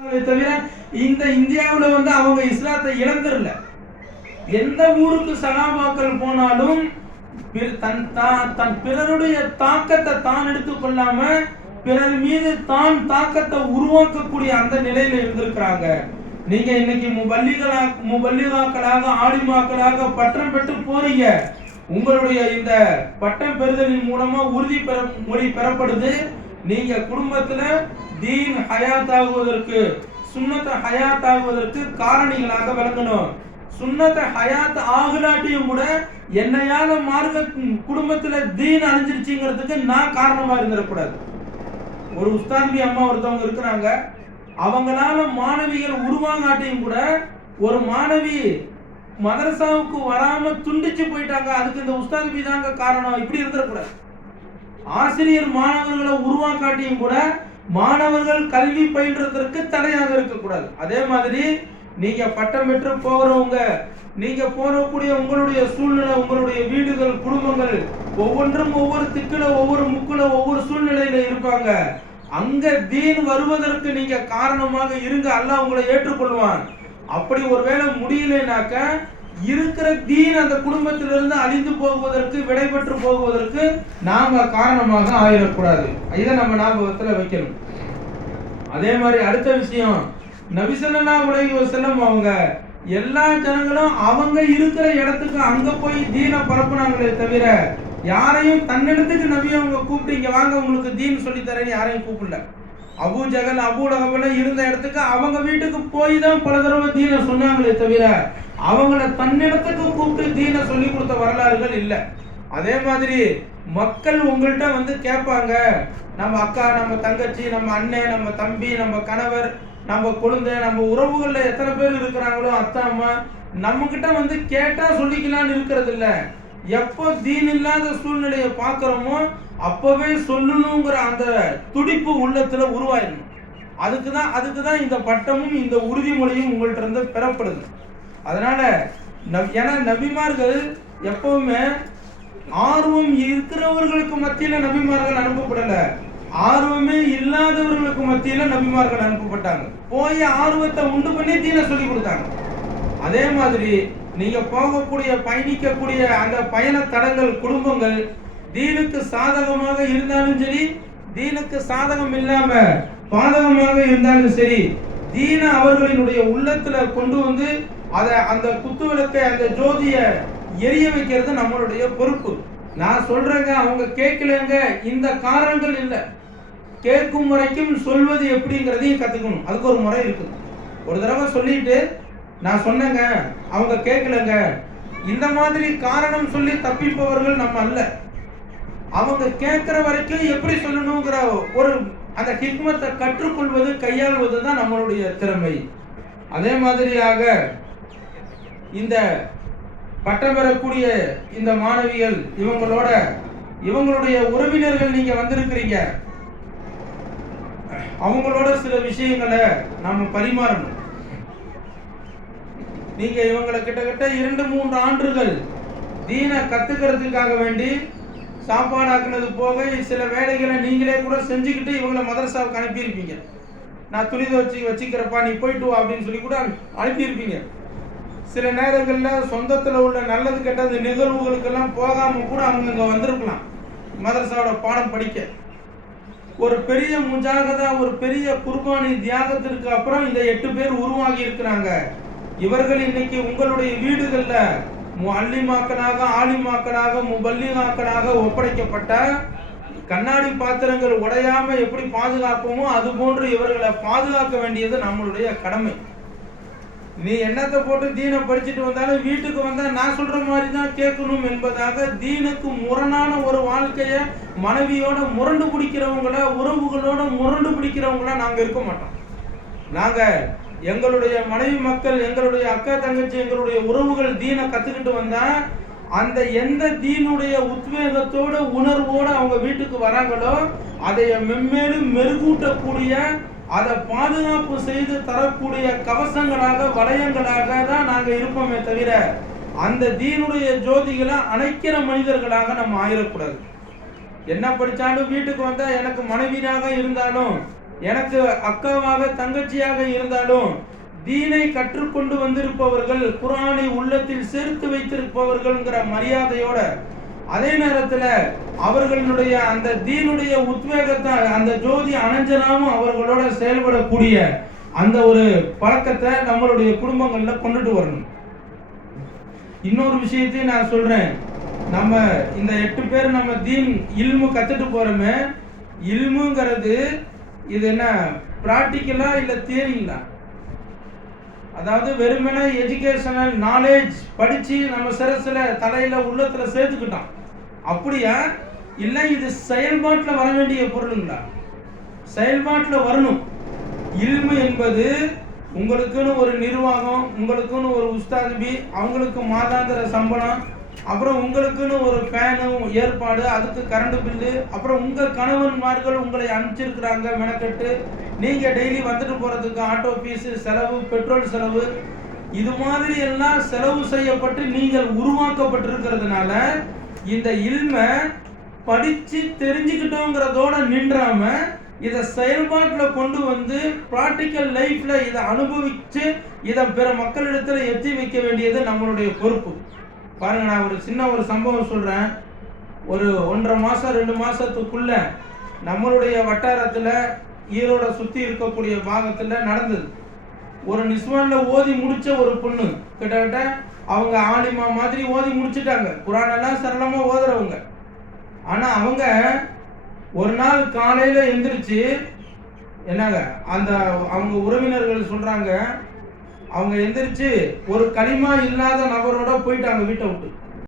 தவிர இந்த இந்தியாவுல வந்து அவங்க இஸ்லாத்தை இழந்துடல எந்த ஊருக்கு சகாபாக்கள் போனாலும் தன் தன் பிறருடைய தாக்கத்தை தான் எடுத்துக்கொள்ளாம பிறர் மீது தான் தாக்கத்தை உருவாக்கக்கூடிய அந்த நிலையில இருந்திருக்கிறாங்க. நீங்க இன்னைக்கு முபல்லிகளா முபல்லிகாக்களாக ஆலிமாக்களாக பட்டம் பெற்று போறீங்க. உங்களுடைய இந்த பட்டம் பெறுதலின் மூலமா உறுதி பெற மொழி பெறப்படுது. நீங்க குடும்பத்துல தீன் ஹயாத் ஆகுவதற்கு சுண்ணத்தை ஹயாத் ஆகுவதற்கு காரணிகளாக விளங்கணும். சுண்ணத்தை ஹயாத் ஆகலாட்டியும் கூட என்னையால மார்க்க குடும்பத்துல தீன் அழிஞ்சிருச்சுங்கிறதுக்கு நான் காரணமா இருந்துடக்கூடாது. ஒரு உஸ்தான்பி அம்மா ஒருத்தவங்க இருக்கிறாங்க. அவங்களால மாணவிகள் உருவாங்காட்டியும் கூட ஒரு மாணவி மதரசாவுக்கு வராம துண்டிச்சு போயிட்டாங்க. அதுக்கு இந்த உஸ்தான்பி தாங்க காரணம். இப்படி இருந்துடக்கூடாது. ஆசிரியர் மாணவர்களை உருவாக்காட்டியும் கூட மாணவர்கள் கல்வி பயின்றதற்கு தடையாக இருக்கக்கூடாது. அதே மாதிரி நீங்க பட்டம் பெற்று போகிறவங்க நீங்க போகக்கூடிய உங்களுடைய சூழ்நிலை உங்களுடைய வீடுகள் குடும்பங்கள் ஒவ்வொன்றும் ஒவ்வொரு திக்குல ஒவ்வொரு முக்குல ஒவ்வொரு சூழ்நிலையில இருப்பாங்க அங்க தீன் வருவதற்கு நீங்க காரணமாக இருங்க. அல்லாஹ் உங்களை ஏற்றுக்கொள்வான். அப்படி ஒருவேளை முடியலைனாக்க இருக்கிற தீன் அந்த குடும்பத்திலிருந்து அழிந்து போகுவதற்கு விடைபெற்று போகுவதற்கு நாம காரணமாக ஆயிடக்கூடாது. இதை நம்ம ஞாபகத்துல வைக்கணும். அதே மாதிரி அடுத்த விஷயம். நபிசல்லா உலகி செல்லும் அவங்க எல்லா ஜனங்களும் அவங்க இருக்கிற இடத்துக்கு அங்க போய் தீனை பரப்புனாங்களே தவிர யாரையும் தன்னிடத்துக்கு நபி அவங்க கூப்பிட்டு இங்க வாங்க உங்களுக்கு தீன் சொல்லி தரேன்னு யாரையும் கூப்பிடல. அபு ஜகல் அபு இருந்த இடத்துக்கு அவங்க வீட்டுக்கு போய் தான் பல தடவை தீனை சொன்னாங்களே தவிர அவங்கள தன்னிடத்துக்கு கூப்பிட்டு தீனை சொல்லி கொடுத்த வரலாறுகள் இல்லை. அதே மாதிரி மக்கள் உங்கள்கிட்ட வந்து கேட்பாங்க. நம்ம அக்கா நம்ம தங்கச்சி நம்ம அண்ணன் நம்ம தம்பி நம்ம கணவர் நம்ம குழந்தை நம்ம உறவுகளில் எத்தனை பேர் இருக்கிறாங்களோ அத்தா அம்மா நம்மக்கிட்ட வந்து கேட்டால் சொல்லிக்கலாம்னு இருக்கிறது இல்லை. எப்போ தீன் இல்லாத சூழ்நிலையை பார்க்குறோமோ அப்போவே சொல்லணுங்கிற அந்த துடிப்பு உள்ளத்தில் உருவாயிடணும் அதுக்கு தான் அதுக்கு தான் இந்த பட்டமும் இந்த உறுதிமொழியும் உங்கள்கிட்ட இருந்து பெறப்படுது. அதனால் நப்- ஏன்னா நபிமார்கள் எப்பவுமே ஆர்வம் இருக்கிறவர்களுக்கு மத்தியில் நபிமார்கள் அனுப்பப்படலை. ஆர்வமே இல்லாதவர்களுக்கு மத்தியில் நபிமார்கள் அனுப்பப்பட்டாங்க. போய் ஆர்வத்தை உண்டு பண்ணி தீன சொல்லி கொடுத்தாங்க. அதே மாதிரி நீங்க போகக்கூடிய பயணிக்கக்கூடிய அந்த பயண தடங்கள் குடும்பங்கள் தீனுக்கு சாதகமாக இருந்தாலும் சரி தீனுக்கு சாதகம் இல்லாம பாதகமாக இருந்தாலும் சரி தீன அவர்களினுடைய உள்ளத்துல கொண்டு வந்து அதை அந்த குத்து விளக்கை அந்த ஜோதிய எரிய வைக்கிறது நம்மளுடைய பொறுப்பு. நான் சொல்றேங்க அவங்க கேட்கலங்க இந்த காரணங்கள் இல்லை. கேட்கும் வரைக்கும் சொல்வது எப்படிங்கிறதையும் கத்துக்கணும். அதுக்கு ஒரு முறை இருக்குது. ஒரு தடவை சொல்லிட்டு நான் சொன்னேங்க அவங்க கேட்கலங்க. இந்த மாதிரி காரணம் சொல்லி தப்பிப்பவர்கள் நம்ம அல்ல. அவங்க கேட்குற வரைக்கும் எப்படி சொல்லணுங்கிற ஒரு அந்த ஹிக்மத்தை கற்றுக்கொள்வது கையாள்வது தான் நம்மளுடைய திறமை. அதே மாதிரியாக இந்த பட்டம் பெறக்கூடிய இந்த மாணவிகள் இவங்களோட இவங்களுடைய உறவினர்கள் நீங்க வந்திருக்கிறீங்க. அவங்களோட சில விஷயங்களை நாம பரிமாறணும். நீங்க இவங்களை கிட்டத்தட்ட இரண்டு மூன்று ஆண்டுகள் தீனை கத்துக்கிறதுக்காக வேண்டி சாப்பாடு ஆக்குனது போக சில வேலைகளை நீங்களே கூட செஞ்சுக்கிட்டு இவங்கள மதரசாவுக்கு அனுப்பியிருப்பீங்க. நான் துணி வச்சு வச்சுக்கிறப்பா நீ போயிட்டு வா அப்படின்னு சொல்லி கூட அனுப்பியிருப்பீங்க. சில நேரங்களில் சொந்தத்தில் உள்ள நல்லது கெட்டது நிகழ்வுகளுக்கெல்லாம் போகாமல் கூட அவங்க இங்கே வந்திருக்கலாம். மதரசாவோட பாடம் படிக்க. ஒரு பெரிய முஜாகதா ஒரு பெரிய குர்பானி தியாகத்திற்கு அப்புறம் இந்த எட்டு பேர் உருவாகி இருக்கிறாங்க. இவர்கள் இன்னைக்கு உங்களுடைய வீடுகளில் அல்லிமாக்கனாக ஆலிமாக்கனாக முபல்லிமாக்கனாக ஒப்படைக்கப்பட்ட கண்ணாடி பாத்திரங்கள் உடையாம எப்படி பாதுகாப்போமோ அது போன்று இவர்களை பாதுகாக்க வேண்டியது நம்மளுடைய கடமை. நீ என்னத்தை போட்டு தீனை படிச்சுட்டு வந்தாலும் வீட்டுக்கு வந்தா நான் சொல்ற மாதிரி தான் கேட்கணும் என்பதாக தீனுக்கு முரணான ஒரு வாழ்க்கைய மனைவியோட முரண்டு பிடிக்கிறவங்கள உறவுகளோட முரண்டு பிடிக்கிறவங்கள நாங்க இருக்க மாட்டோம். நாங்க எங்களுடைய மனைவி மக்கள் எங்களுடைய அக்கா தங்கச்சி எங்களுடைய உறவுகள் தீனை கத்துக்கிட்டு வந்தா அந்த எந்த தீனுடைய உத்வேகத்தோட உணர்வோட அவங்க வீட்டுக்கு வராங்களோ அதை மென்மேலும் மெருகூட்டக்கூடிய அதை பாதுகாப்பு செய்து தரக்கூடிய கவசங்களாக வளையங்களாக தான் நாங்க இருப்போமே தவிர அந்த தீனுடைய ஜோதிகளை அணைக்கிற மனிதர்களாக நம்ம ஆயிடக்கூடாது என்ன படிச்சாலும் வீட்டுக்கு வந்தா எனக்கு மனைவியாக இருந்தாலும் எனக்கு அக்காவாக தங்கச்சியாக இருந்தாலும் தீனை கற்றுக்கொண்டு வந்திருப்பவர்கள் குரானை உள்ளத்தில் சேர்த்து வைத்திருப்பவர்கள்ங்கிற மரியாதையோட அதே நேரத்தில் அவர்களுடைய அந்த தீனுடைய உத்வேகத்தை அந்த ஜோதி அணைஞ்சனாவும் அவர்களோட செயல்படக்கூடிய அந்த ஒரு பழக்கத்தை நம்மளுடைய குடும்பங்களில் கொண்டுட்டு வரணும். இன்னொரு விஷயத்தையும் நான் சொல்கிறேன் நம்ம இந்த எட்டு பேர் நம்ம தீன் இல்மு கற்றுட்டு போகிறோமே இல்முங்கிறது இது என்ன ப்ராக்டிக்கலா இல்ல தியரிங்களா அதாவது வெறுமனே எஜுகேஷனல் நாலேஜ் படிச்சு நம்ம சிரசுல தலையில உள்ளத்துல சேர்த்துக்கிட்டோம். அப்படியா? இல்லை இது செயல்பாட்டில் வர வேண்டிய பொருளுங்களா? செயல்பாட்டில் வரணும். இல்மு என்பது உங்களுக்குன்னு ஒரு நிர்வாகம் உங்களுக்குன்னு ஒரு உஸ்தாதிபி அவங்களுக்கு மாதாந்திர சம்பளம் அப்புறம் உங்களுக்குன்னு ஒரு ஃபேனு ஏற்பாடு அதுக்கு கரண்ட் பில்லு அப்புறம் உங்கள் கணவன்மார்கள் உங்களை அனுப்பிச்சிருக்கிறாங்க மெனக்கெட்டு. நீங்கள் டெய்லி வந்துட்டு போகிறதுக்கு ஆட்டோ ஃபீஸு செலவு பெட்ரோல் செலவு இது மாதிரி எல்லாம் செலவு செய்யப்பட்டு நீங்கள் உருவாக்கப்பட்டிருக்கிறதுனால இந்த இல்மை படித்து தெரிஞ்சுக்கிட்டோங்கிறதோட நின்றாம இதை செயல்பாட்டில் கொண்டு வந்து ப்ராக்டிக்கல் லைஃப்பில் இதை அனுபவித்து இதை பிற மக்களிடத்தில் எத்தி வைக்க வேண்டியது நம்மளுடைய பொறுப்பு. பாருங்க நான் ஒரு சின்ன ஒரு சம்பவம் சொல்கிறேன் ஒரு ஒன்றரை மாதம் ரெண்டு மாதத்துக்குள்ள நம்மளுடைய வட்டாரத்தில் ஈரோட சுற்றி இருக்கக்கூடிய பாகத்தில் நடந்தது. ஒரு நிஸ்வானில் ஓதி முடிச்ச ஒரு பொண்ணு கிட்டத்தட்ட அவங்க ஆலிமா மாதிரி ஓதி முடிச்சிட்டாங்க. குரானெல்லாம் சரளமாக ஓதுறவங்க. ஆனால் அவங்க ஒரு நாள் காலையில் எந்திரிச்சு என்னங்க அந்த அவங்க உறவினர்கள் சொல்கிறாங்க அவங்க எந்திரிச்சு ஒரு களிமா இல்லாத நபரோட போயிட்டாங்க வீட்டை விட்டு.